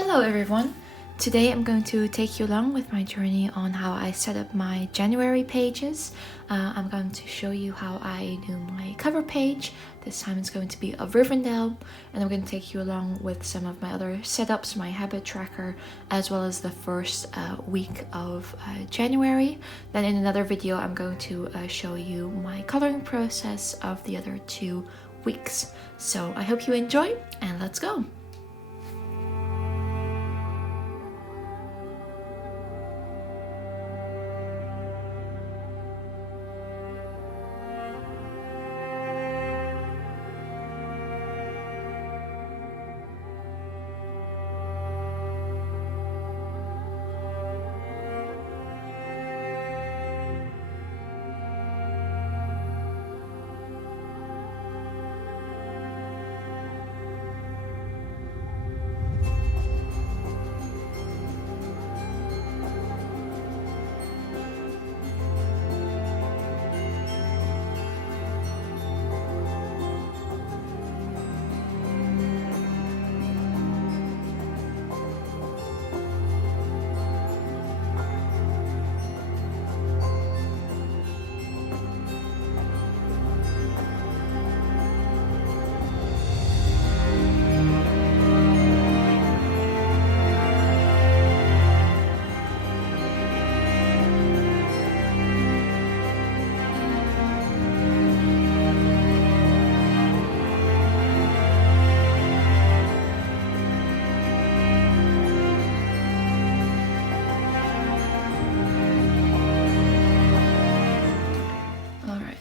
Hello everyone! Today I'm going to take you along with my journey on how I set up my January pages. I'm going to show you how I do my cover page. This time it's going to be of Rivendell, and I'm going to take you along with some of my other setups, my habit tracker, as well as the first week of January. Then in another video I'm going to show you my coloring process of the other 2 weeks. So I hope you enjoy, and let's go!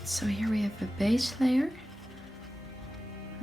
So here we have a base layer.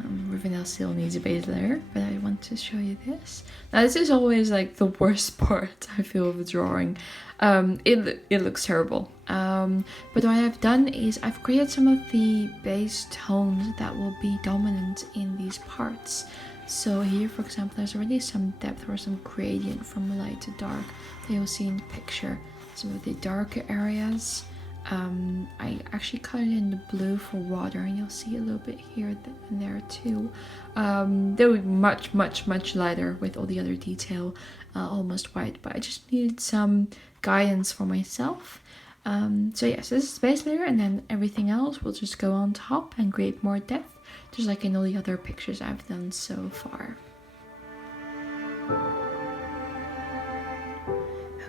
Rivendell still needs a base layer, but I want to show you this. Now this is always like the worst part, I feel, of the drawing. It looks terrible. But what I've done is I've created some of the base tones that will be dominant in these parts. So here, for example, there's already some depth or some gradient from light to dark that you'll see in the picture. Some of the darker areas. I actually colored in the blue for water, and you'll see a little bit here and there too. They'll be much lighter with all the other detail, almost white, but I just needed some guidance for myself. So yes, this is the base layer, and then everything else will just go on top and create more depth, just like in all the other pictures I've done so far.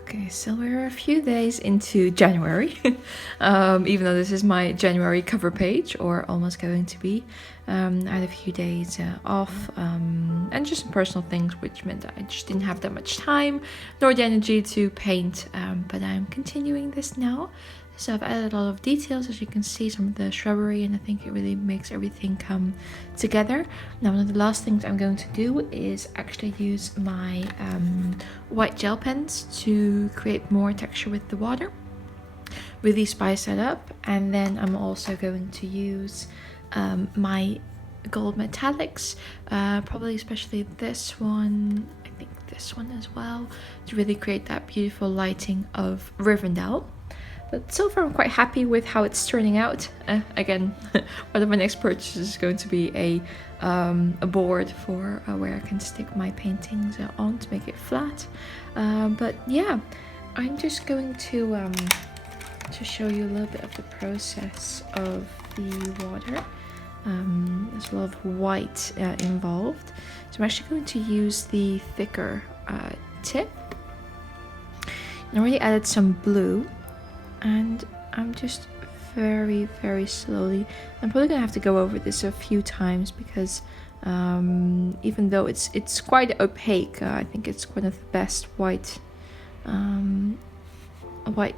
Okay, so we're a few days into January, even though this is my January cover page, or almost going to be. I had a few days off, and just some personal things, which meant that I just didn't have that much time, nor the energy to paint, but I'm continuing this now. So I've added a lot of details, as you can see, some of the shrubbery, and I think it really makes everything come together. Now, one of the last things I'm going to do is actually use my white gel pens to create more texture with the water. Really spice that up, and then I'm also going to use my gold metallics, probably especially this one, I think this one as well, to really create that beautiful lighting of Rivendell. But so far I'm quite happy with how it's turning out. Again, one of my next purchases is going to be a board for where I can stick my paintings on to make it flat. But yeah, I'm just going to show you a little bit of the process of the water. There's a lot of white involved. So I'm actually going to use the thicker tip. I already added some blue. And I'm just very slowly, I'm probably gonna have to go over this a few times, because even though it's quite opaque, I think it's one of the best white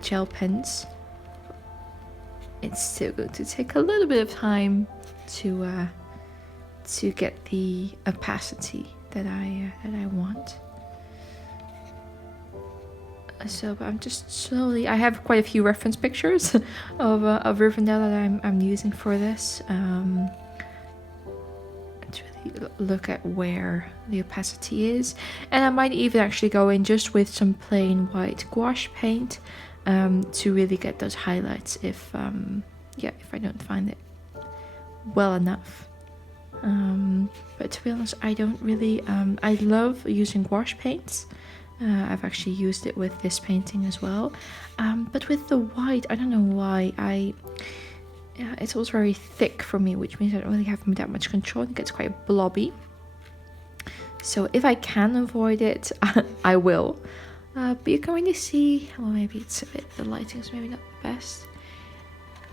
gel pens. It's still going to take a little bit of time to get the opacity that I want. So I'm just slowly, I have quite a few reference pictures of Rivendell that I'm using for this, to really look at where the opacity is. And I might even actually go in just with some plain white gouache paint to really get those highlights if I don't find it well enough. But to be honest, I don't really, I love using gouache paints. I've actually used it with this painting as well. But with the white, I don't know why, it's also very thick for me, which means I don't really have that much control. It gets quite blobby. So if I can avoid it, I will. But you can really see, well, maybe it's a bit, the lighting is maybe not the best.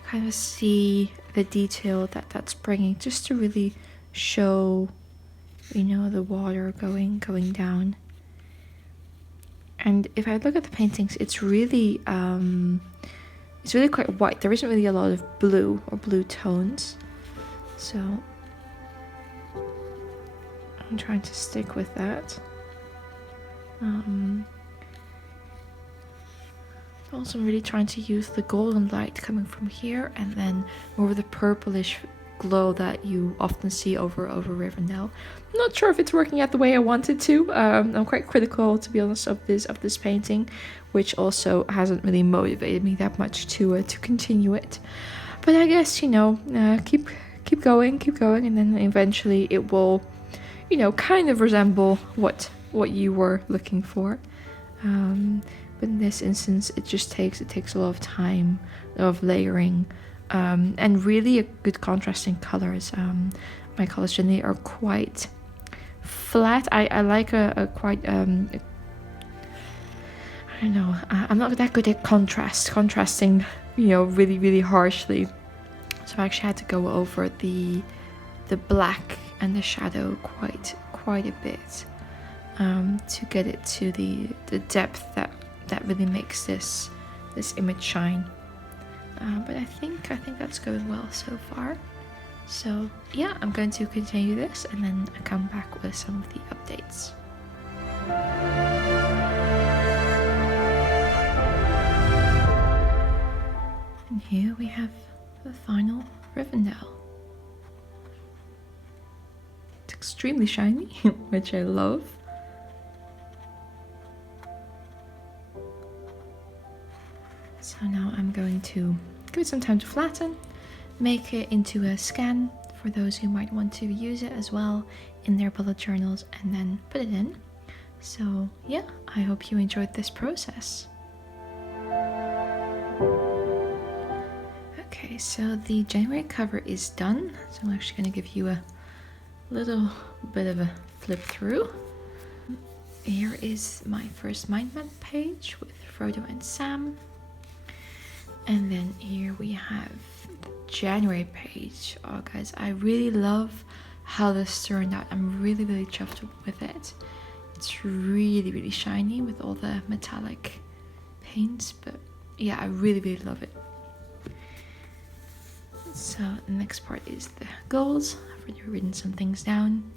Kind of see the detail that that's bringing, just to really show, you know, the water going down. And if I look at the paintings, it's really quite white. There isn't really a lot of blue or blue tones. So I'm trying to stick with that. Also, I'm really trying to use the golden light coming from here, and then more of the purplish glow that you often see over Rivendell. I'm not sure if it's working out the way I wanted to. I'm quite critical, to be honest, of this painting, which also hasn't really motivated me that much to continue it. But I guess, you know, keep going, and then eventually it will, you know, kind of resemble what you were looking for. But in this instance, it takes a lot of time, a lot of layering, and really a good contrasting colors. My colors generally are quite flat. I like a quite I don't know. I'm not that good at contrasting, you know, really harshly. So I actually had to go over the black and the shadow quite a bit to get it to the depth that really makes this image shine. But I think that's going well so far. So yeah, I'm going to continue this and then come back with some of the updates. And here we have the final Rivendell. It's extremely shiny, which I love. So now I'm going to give it some time to flatten, make it into a scan for those who might want to use it as well in their bullet journals, and then put it in. So yeah, I hope you enjoyed this process. Okay, so the January cover is done. So I'm actually going to give you a little bit of a flip through. Here is my first mind map page with Frodo and Sam. And then here we have the January page. Oh guys, I really love how this turned out. I'm really chuffed with it. It's really shiny with all the metallic paints, but yeah, I really love it. So the next part is the goals. I've already written some things down.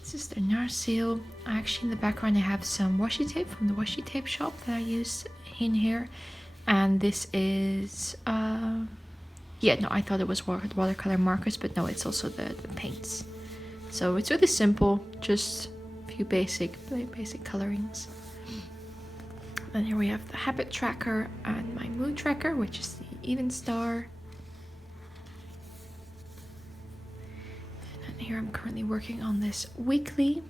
This is the Narsil. Actually, in the background I have some washi tape from the Washi Tape Shop that I used in here. And this is, yeah, no, I thought it was watercolor markers, but no, it's also the paints. So it's really simple, just a few basic colorings. Then here we have the habit tracker and my mood tracker, which is the even star. And here I'm currently working on this weekly.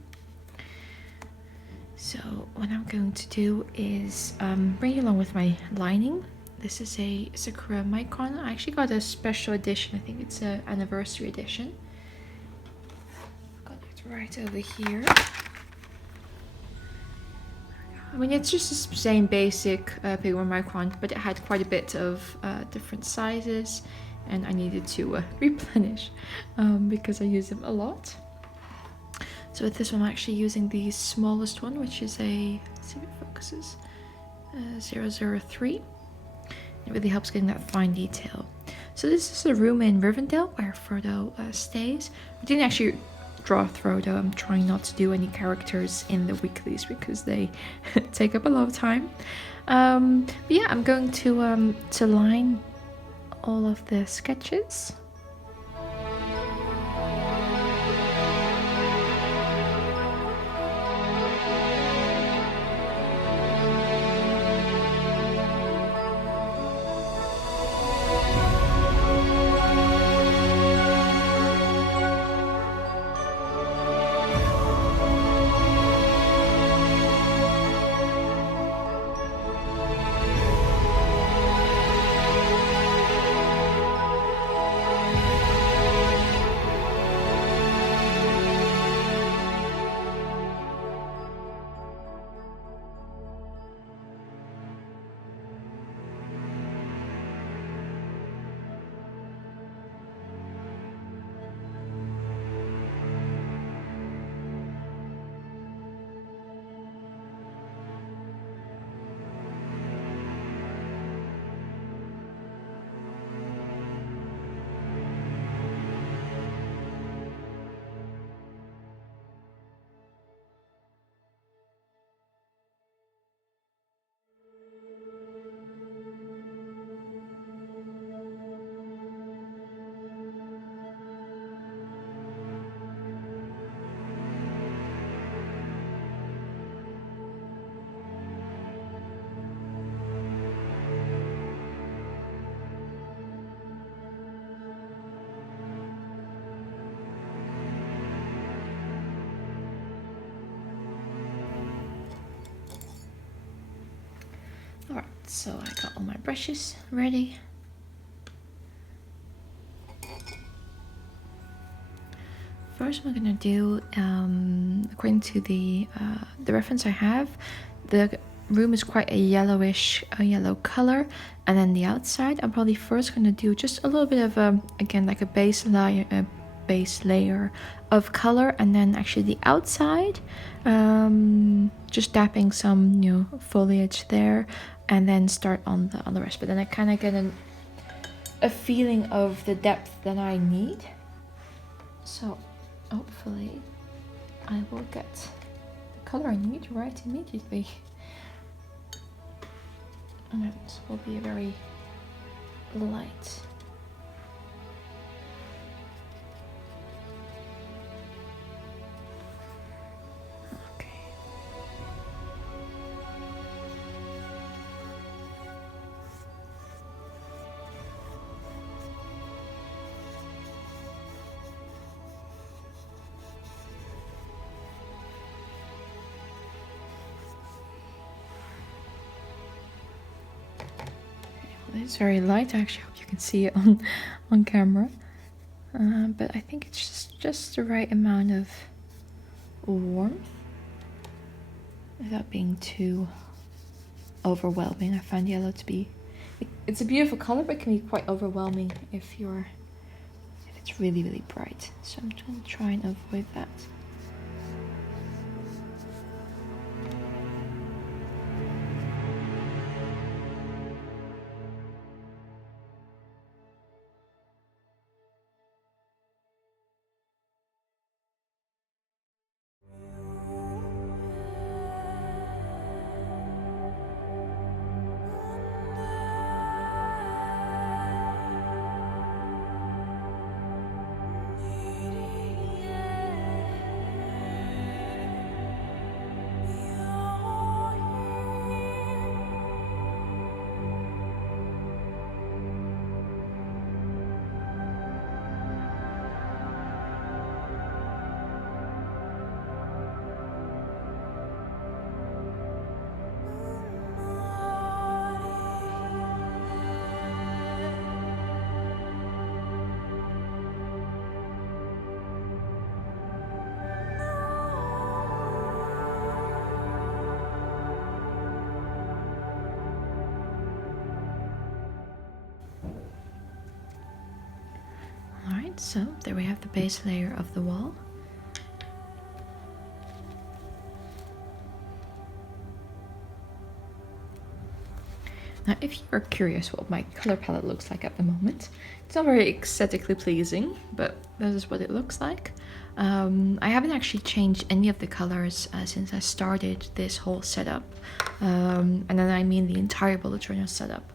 So what I'm going to do is bring you along with my lining. This is a Sakura Micron. I actually got a special edition. I think it's an anniversary edition. I've got it right over here. I mean, it's just the same basic Pigma Micron, but it had quite a bit of different sizes, and I needed to replenish because I use them a lot. So with this one, I'm actually using the smallest one, which is a, let's see if it focuses, 003. It really helps getting that fine detail. So this is a room in Rivendell where Frodo stays. I didn't actually draw Frodo. I'm trying not to do any characters in the weeklies because they take up a lot of time. But yeah, I'm going to line all of the sketches. Alright, so I got all my brushes ready. First, what I'm gonna do, according to the reference I have, the room is quite a yellowish, yellow color, and then the outside, I'm probably first gonna do just a little bit of again, like a base layer of color, and then actually the outside, just dapping some, you know, foliage there, and then start on the rest. But then I kind of get a feeling of the depth that I need. So hopefully I will get the color I need right immediately. And this will be a very light. It's very light. I actually hope you can see it on camera, but I think it's just the right amount of warmth without being too overwhelming. I find yellow to be, it's a beautiful color, but it can be quite overwhelming if it's really bright. So I'm going to try and avoid that. Alright, so there we have the base layer of the wall. Now, if you're curious what my color palette looks like at the moment, it's not very aesthetically pleasing, but this is what it looks like. I haven't actually changed any of the colors since I started this whole setup. And then I mean the entire bullet journal setup.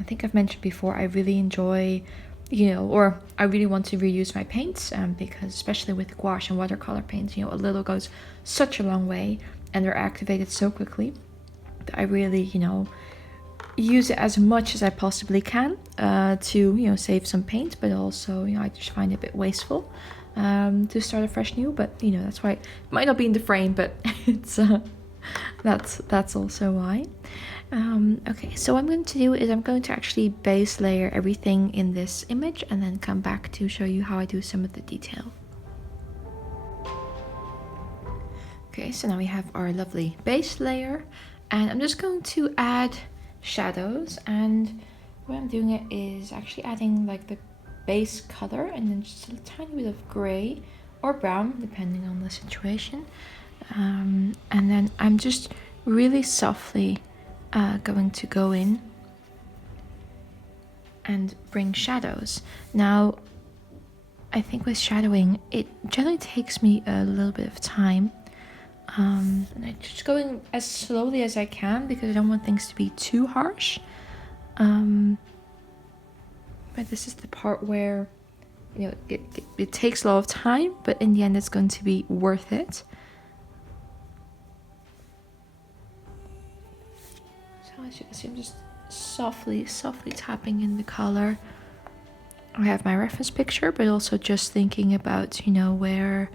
I think I've mentioned before, I really enjoy, you know, or I really want to reuse my paints, because especially with gouache and watercolor paints, you know, a little goes such a long way and they're activated so quickly that I really, you know, use it as much as I possibly can to, you know, save some paint, but also, you know, I just find it a bit wasteful to start afresh new. But you know, that's why it might not be in the frame, but it's that's also why. Okay, so what I'm going to do is I'm going to actually base layer everything in this image and then come back to show you how I do some of the detail. Okay, so now we have our lovely base layer, and I'm just going to add shadows, and the way I'm doing it is actually adding like the base color and then just a tiny bit of gray or brown depending on the situation, and then I'm just really softly going to go in and bring shadows. Now I think with shadowing it generally takes me a little bit of time, and I'm just going as slowly as I can because I don't want things to be too harsh, but this is the part where, you know, it takes a lot of time, but in the end it's going to be worth it. So as you can see, I'm just softly tapping in the color. I have my reference picture, but also just thinking about, you know, where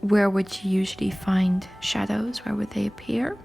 would you usually find shadows? Where would they appear?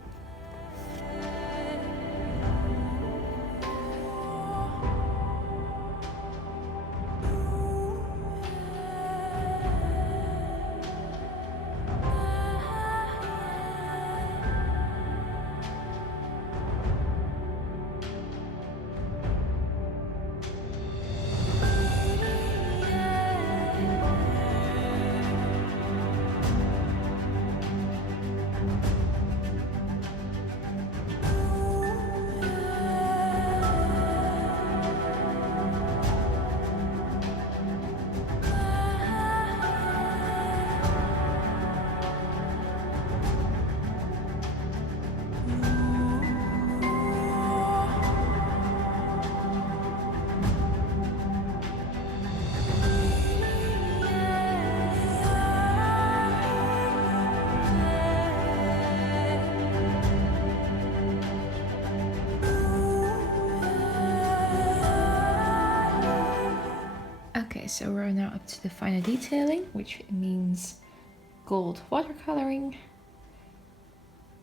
so we're now up to the final detailing, which means gold watercoloring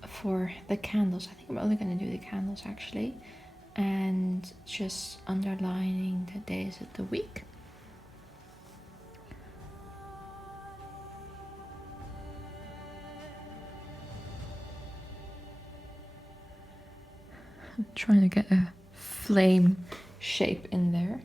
for the candles. I think I'm only going to do the candles actually, and just underlining the days of the week. I'm trying to get a flame shape in there.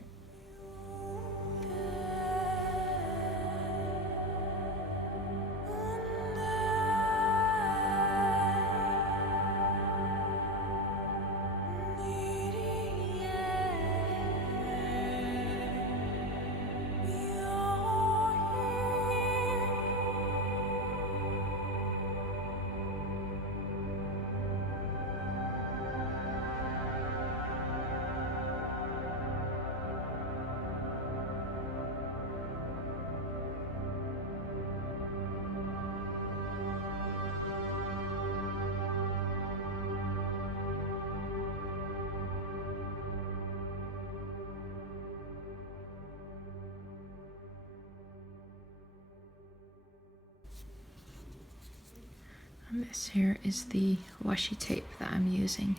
This here is the washi tape that I'm using.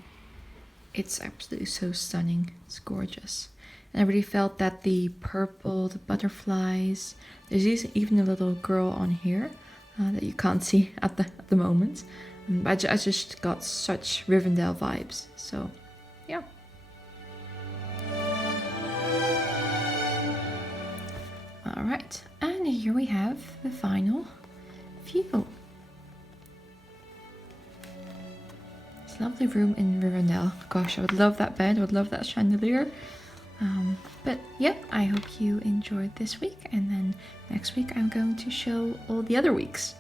It's absolutely so stunning. It's gorgeous. And I really felt that the purple, the butterflies, there's even a little girl on here that you can't see at the moment. I just got such Rivendell vibes. So, yeah. Alright, and here we have the final view. Lovely room in Rivendell. Gosh, I would love that bed, I would love that chandelier. But yeah, I hope you enjoyed this week, and then next week I'm going to show all the other weeks.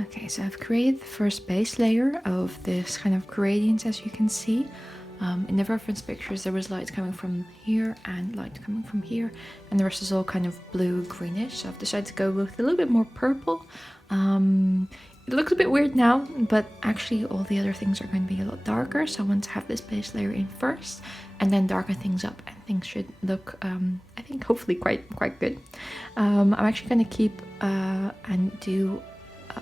Okay, so I've created the first base layer of this kind of gradient, as you can see. In the reference pictures there was light coming from here and light coming from here, and the rest is all kind of blue greenish, so I've decided to go with a little bit more purple. It looks a bit weird now, but actually all the other things are going to be a lot darker, so I want to have this base layer in first and then darken things up, and things should look, I think, hopefully quite good. I'm actually going to keep and do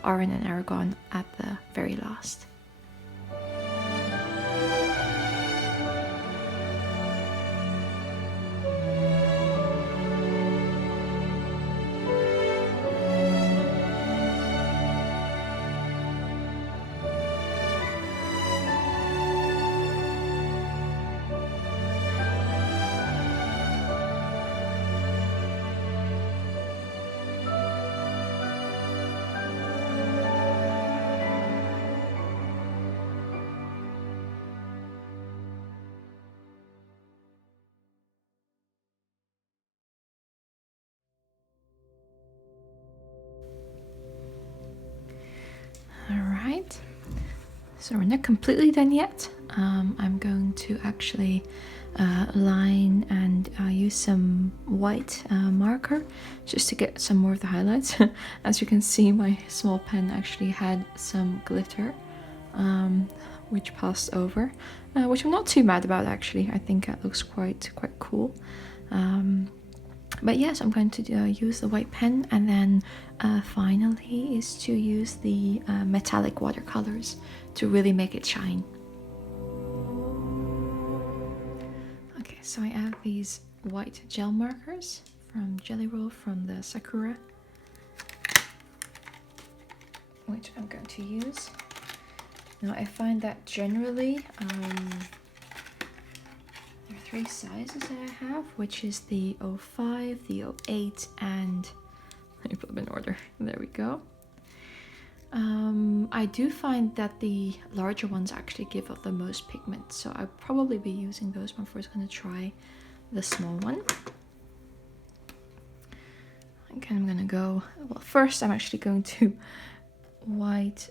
Arwen and Aragon at the very last. Alright, so we're not completely done yet. I'm going to actually line and use some white marker just to get some more of the highlights. As you can see, my small pen actually had some glitter which passed over, which I'm not too mad about actually. I think that looks quite cool. But yes, I'm going to use the white pen, and then finally is to use the metallic watercolors to really make it shine. Okay, so I have these white gel markers from Jelly Roll from the Sakura, which I'm going to use. Now I find that generally there are 3 sizes that I have, which is the 05, the 08, and let me put them in order. There we go. I do find that the larger ones actually give up the most pigment, so I'll probably be using those when I'm first going to try the small one. Again, I'm gonna go, well, first I'm actually going to white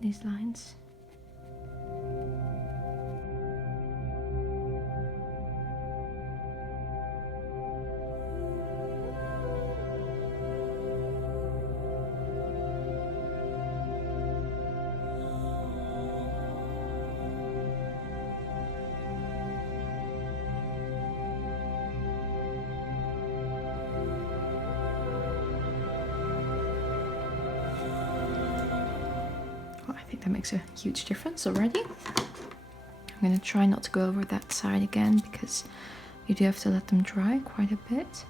these lines. That makes a huge difference already. I'm going to try not to go over that side again because you do have to let them dry quite a bit.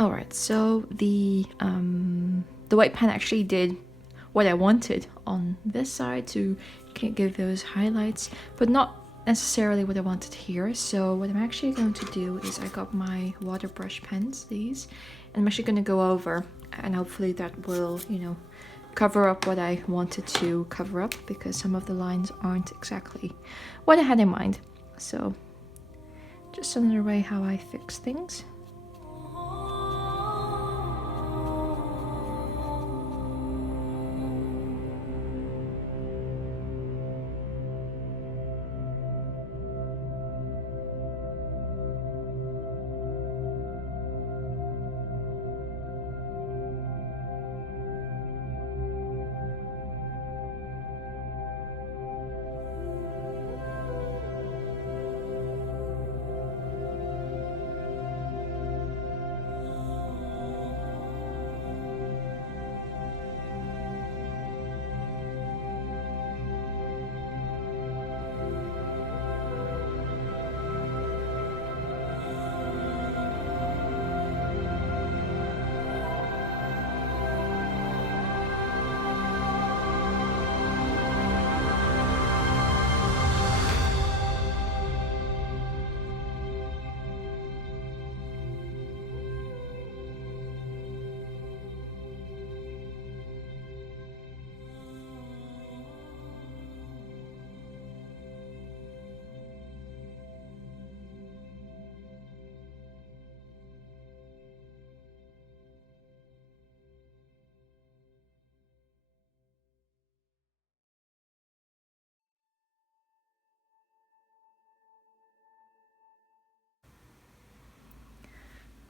Alright, so the white pen actually did what I wanted on this side to give those highlights, but not necessarily what I wanted here. So what I'm actually going to do is I got my water brush pens, these, and I'm actually going to go over, and hopefully that will, you know, cover up what I wanted to cover up, because some of the lines aren't exactly what I had in mind. So just another way how I fix things.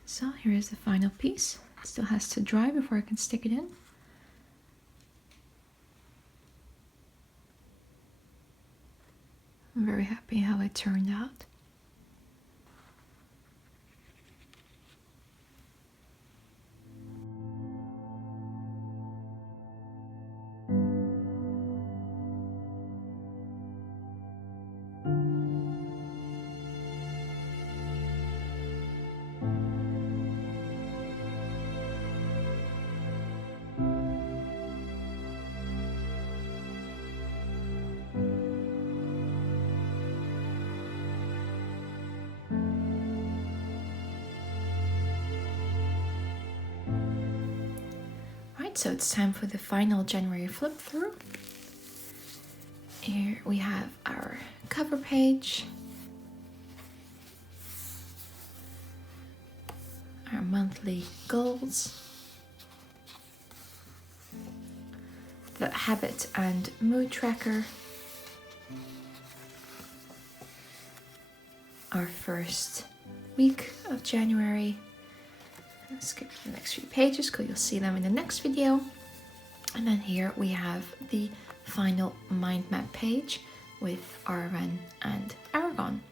So here is the final piece. It still has to dry before I can stick it in. I'm very happy how it turned out. So it's time for the final January flip through. Here we have our cover page, our monthly goals, the habit and mood tracker. Our first week of January. I'll skip the next few pages because you'll see them in the next video. And then here we have the final mind map page with Arwen and Aragon.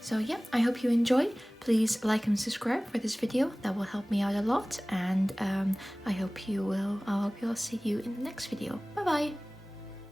So yeah, I hope you enjoy. Please like and subscribe for this video. That will help me out a lot. And I'll see you in the next video. Bye bye.